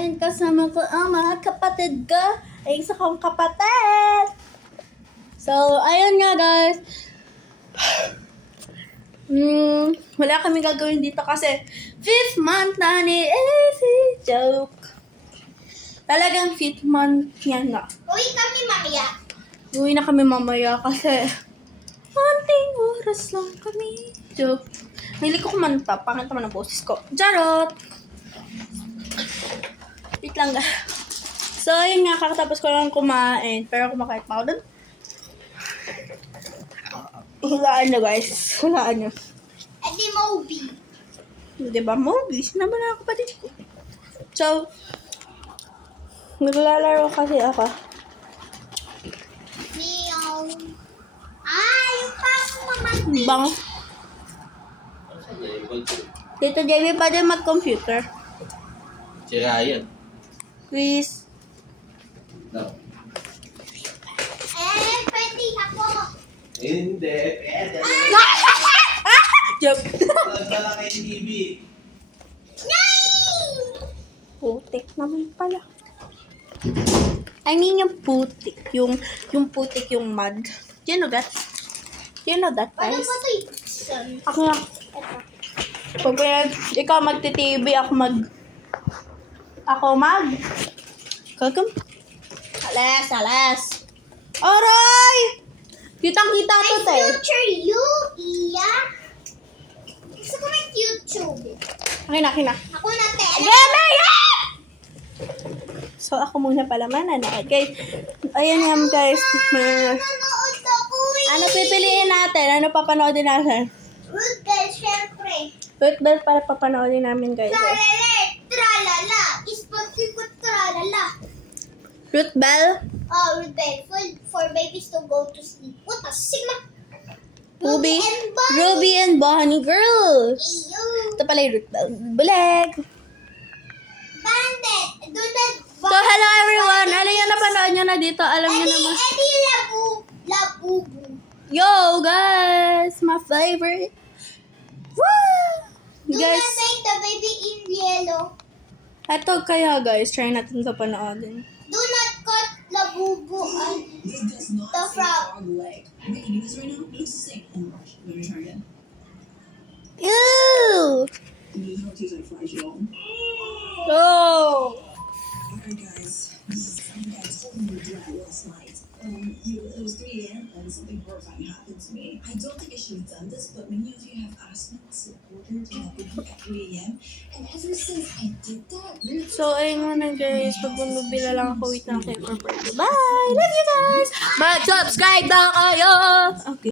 And kasama ko ang mga kapatid ko. Ay, isa kong kapatid. So, ayun nga guys. Wala kami gagawin dito kasi 5th month na ni Easy Joke. Talagang 5th month yan nga. Uwi kami mamaya. Uwi na kami mamaya kasi konting oras lang kami. Joke. Hindi ko kumanta. Pangit naman ang boses ko. Charot! Wait lang guys. So, yun nga. Kakatapos ko lang kumain. Pero kumakain pa ako dun. Hulaan nyo guys. Hulaan nyo. Edi Moby. Diba? Movies. Naman na ako pa dito. So, naglalaro kasi ako. Meow. Yung pang mamati. Bang. Dito, Jamie, pa din mag-computer. Si Ryan. Please. No. Pwede ako. Hindi. Pwede. Joke. Nagdala kay TV. Putik naman pala. I mean yung putik. Yung putik yung mud. You know that? You know that, Ano guys? ba ito? Ako nga. Pag ikaw magti-TV, ako mag... Kagam. Alas. Aray! Kitang-kita to, te. Future you, Iya. Gusto ko ng YouTube. Akin na. Ako na, te. So, ako muna pala mananood. Guys, ayan yan, guys. Nanonood ako eh. Ano pipiliin natin? Ano papanoodin natin? Rude girl, syempre. Fruit Bell para papanoodin namin, guys. Tralala, tralala. Isipagin ko tralala. Fruit Bell? Rude girl, for babies to go to sleep. What a sigma. Ruby and Bonnie. Ruby and Bonnie Girls. Iyo. Ito pala yung Fruit Bell. Buleg! Bandit. Do not. So, hello everyone! Ano yung napanood nyo na dito? Alam nyo naman. Eddie Labubu. Yo, guys! My favorite! Woo! Do Guys, not make the baby in yellow. eto kaya guys, try natin ito panoodin. Do not cut Labubu and the frog. Ew! Oh! Alright guys, something I told you about last night. It was 3 a.m. and something horrifying happened to me. I don't think I should have done this, but many of you have asked me to order Jollibee at 3 a.m. And ever since I did that, So, ayun muna guys. Pag bumibila lang ako, wait lang kayo for birthday. Bye! Love you guys! Mag-subscribe na kayo! Okay.